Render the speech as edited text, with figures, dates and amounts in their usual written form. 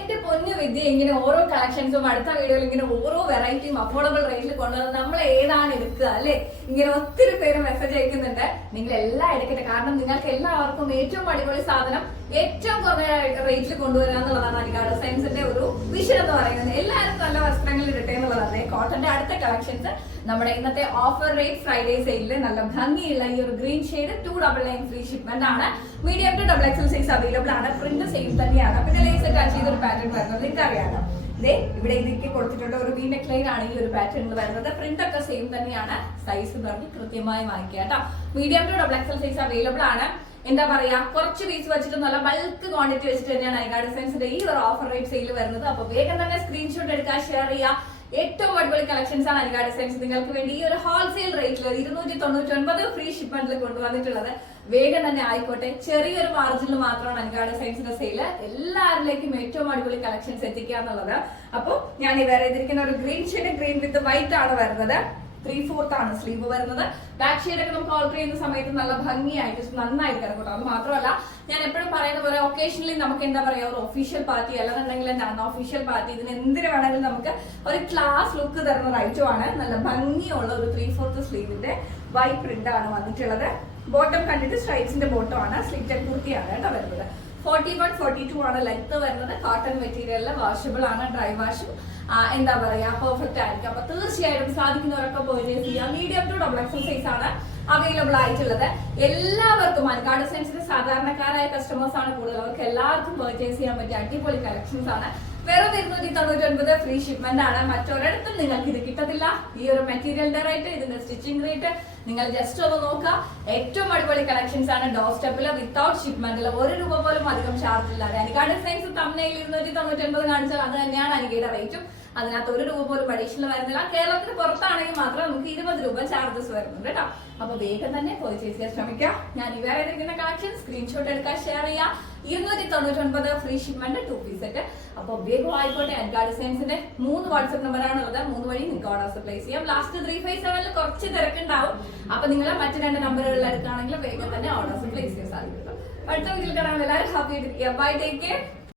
എന്റെ പൊന്നു വിദ്യ ഇങ്ങനെ ഓരോ കളക്ഷൻസും അടുത്ത വീഡിയോയിൽ ഇങ്ങനെ ഓരോ വെറൈറ്റിയും അഫോർഡബിൾ റേറ്റിൽ കൊണ്ടുവന്നത് നമ്മൾ ഏതാണ് എടുക്കുക അല്ലെ? ഇങ്ങനെ ഒത്തിരി പേര് മെസ്സേജ് അയക്കുന്നുണ്ട്. നിങ്ങൾ എല്ലാം എടുക്കട്ടെ, കാരണം നിങ്ങൾക്ക് എല്ലാവർക്കും ഏറ്റവും അടിപൊളി സാധനം ഏറ്റവും കുറഞ്ഞ റേറ്റിൽ കൊണ്ടുവരിക എന്നുള്ളതാണ് അനികാ ഡിസൈൻസിന്റെ ഒരു വിഷൻ എന്ന് പറയുന്നത്. എല്ലാവരും നല്ല വസ്ത്രങ്ങൾ ഇടട്ടെ എന്നുള്ളതാണ്. കോട്ടന്റെ അടുത്ത കളക്ഷൻസ് നമ്മുടെ ഇന്നത്തെ ഓഫർ റേറ്റ് ഫ്രൈഡേ സെയിലില് നല്ല ഭംഗിയുള്ള ഈ ഒരു ഗ്രീൻ ഷെയ്ഡ് 299 ഫ്രീ ഷിപ്മെന്റ് ആണ്. Medium to XXL size available ആണ്. പ്രിന്റ് സെയിം തന്നെയാണ്. പിന്നെ ലേസ് അറ്റാച്ച് ചെയ്തൊരു പാറ്റേൺ വരുന്നത് നിങ്ങൾക്ക് അറിയാമോ? ഇവിടെ ഇതിലേക്ക് കൊടുത്തിട്ടുള്ള ഒരു വി നെക്ക് ലൈൻ ആണ് ഈ ഒരു പാറ്റേണിൽ വരുന്നത്. പ്രിന്റ് ഒക്കെ സെയിം തന്നെയാണ്. സൈസ് പറഞ്ഞ് കൃത്യമായി വാങ്ങിക്കുക കേട്ടോ. Medium to XXL size available ആണ്. എന്താ പറയാ, കുറച്ച് പീസ് വെച്ചിട്ട് നല്ല ബൾക്ക് ക്വാണ്ടിറ്റി വെച്ചിട്ട് തന്നെയാണ് അനികാ ഡിസൈൻസിന്റെ ഈ ഒരു ഓഫർ റേറ്റ് സെയിൽ വരുന്നത്. അപ്പൊ വേഗം തന്നെ സ്ക്രീൻഷോട്ട് എടുക്കാൻ ഷെയർ ചെയ്യുക. ഏറ്റവും അടിപൊളി കളക്ഷൻസ് ആണ് അനികാ ഡിസൈൻസ് നിങ്ങൾക്ക് വേണ്ടി ഈ ഒരു ഹോൾസെയിൽ റേറ്റിൽ 299 ഫ്രീ ഷിപ്മെന്റിൽ കൊണ്ടുവന്നിട്ടുള്ളത്. വേഗം തന്നെ ആയിക്കോട്ടെ. ചെറിയൊരു മാർജിനിൽ മാത്രമാണ് അനികാ ഡിസൈൻസിന്റെ സെയില്. എല്ലാവരിലേക്കും ഏറ്റവും അടിപൊളി കളക്ഷൻസ് എത്തിക്കുക എന്നുള്ളത്. അപ്പൊ ഞാൻ ഈ വേറെ ചെയ്തിരിക്കുന്ന ഒരു ഗ്രീൻ ഷെയ്ഡ്, ഗ്രീൻ വിത്ത് വൈറ്റ് ആണ് വരുന്നത്. 3/4 ആണ് സ്ലീവ് വരുന്നത്. ബാക്ക് ഷെയ്ഡ് ഒക്കെ നമുക്ക് ഓൾട്ടർ ചെയ്യുന്ന സമയത്ത് നല്ല ഭംഗിയായിട്ട് നന്നായിട്ട് കിടക്കട്ടെ. അത് മാത്രമല്ല, ഞാൻ എപ്പോഴും പറയുന്ന പോലെ ഒക്കേഷണലി നമുക്ക് എന്താ പറയാ, ഒരു ഒഫീഷ്യൽ പാർട്ടി അല്ലെന്നുണ്ടെങ്കിൽ നോൺ ഒഫീഷ്യൽ പാർട്ടി, ഇതിന് എന്തിനു വേണമെങ്കിലും നമുക്ക് ഒരു ക്ലാസ് ലുക്ക് തരുന്ന ഒരു ഐറ്റം ആണ്. നല്ല ഭംഗിയുള്ള ഒരു 3/4 സ്ലീവിന്റെ വൈറ്റ് പ്രിന്റ് ആണ് വന്നിട്ടുള്ളത്. ബോട്ടം കണ്ടിട്ട് സ്ട്രൈപ്സിന്റെ ബോട്ടം ആണ്. സ്ലിറ്റഡ് കുർത്തിയാണ് കേട്ടോ വരുന്നത്. 41-42 ആണ് ലെങ്ത് വരുന്നത്. കോട്ടൺ മെറ്റീരിയലിൽ വാഷബിൾ ആണ്. ഡ്രൈ വാഷും എന്താ പറയാ പെർഫെക്റ്റ് ആയിരിക്കും. അപ്പൊ തീർച്ചയായിട്ടും സാധിക്കുന്നവരൊക്കെ പർച്ചേസ് ചെയ്യാം. മീഡിയം ടു XXL സൈസ് ആണ് അവൈലബിൾ ആയിട്ടുള്ളത്. എല്ലാവർക്കും അനികാ ഡിസൈൻസിന്റെ സാധാരണക്കാരായ കസ്റ്റമേഴ്സ് ആണ് കൂടുതൽ. അവർക്ക് എല്ലാവർക്കും പർച്ചേസ് ചെയ്യാൻ പറ്റിയ അടിപൊളി കളക്ഷൻസ് ആണ്. വെറും 299 ഫ്രീ ഷിപ്മെന്റ് ആണ്. മറ്റൊരിടത്തും നിങ്ങൾക്ക് ഇത് കിട്ടത്തില്ല. ഈ ഒരു മെറ്റീരിയലിന്റെ റേറ്റ്, ഇതിന്റെ സ്റ്റിച്ചിങ് റേറ്റ് നിങ്ങൾ ജസ്റ്റ് ഒന്ന് നോക്കുക. ഏറ്റവും അടിപൊളി കളക്ഷൻസ് ആണ്. ഡോർ സ്റ്റെപ്പില് വിത്തൗട്ട് ഷിപ്മെന്റിൽ 1 രൂപ പോലും അധികം ചാർജ് ഇല്ലാതെ. അനികാ ഡിസൈൻസ് തമ്മിൽ 299 കാണിച്ചാൽ അത് തന്നെയാണ് അനികയുടെ റേറ്റും. അതിനകത്ത് 1 രൂപ പോലും അഡീഷണൽ വരുന്നില്ല. കേരളത്തിന് പുറത്താണെങ്കിൽ മാത്രം നമുക്ക് 20 രൂപ ചാർജസ് വരുന്നുണ്ട് കേട്ടോ. അപ്പൊ വേഗം തന്നെ പർച്ചേസ് ചെയ്യാൻ ശ്രമിക്കുക. ഞാൻ ഈ വേറെ ഇരിക്കുന്ന കളക്ഷൻ സ്ക്രീൻഷോട്ട് എടുക്കാൻ ഷെയർ ചെയ്യാം. 299 ഫ്രീ ഷിപ്മെന്റ് 2 പീസ് സെറ്റ്. അപ്പൊ വേഗം ആയിക്കോട്ടെ. അനികാ ഡിസൈൻസിന്റെ 3 വാട്സ്ആപ്പ് നമ്പറാണ് ഉള്ളത്. 3 വഴി നിങ്ങൾക്ക് ഓർഡേഴ്സ് പ്ലേസ് ചെയ്യാം. ലാസ്റ്റ് 357 കുറച്ച് തിരക്കുണ്ടാവും. അപ്പൊ നിങ്ങൾ മറ്റു 2 നമ്പറുകളിൽ എടുക്കുകയാണെങ്കിൽ വേഗം തന്നെ ഓർഡേഴ്സ് പ്ലേസ് ചെയ്യാൻ സാധിക്കും. അടുത്ത വീട്ടിൽ കാണാൻ എല്ലാവരും ഹാപ്പി ആയിട്ട്. Bye, take care.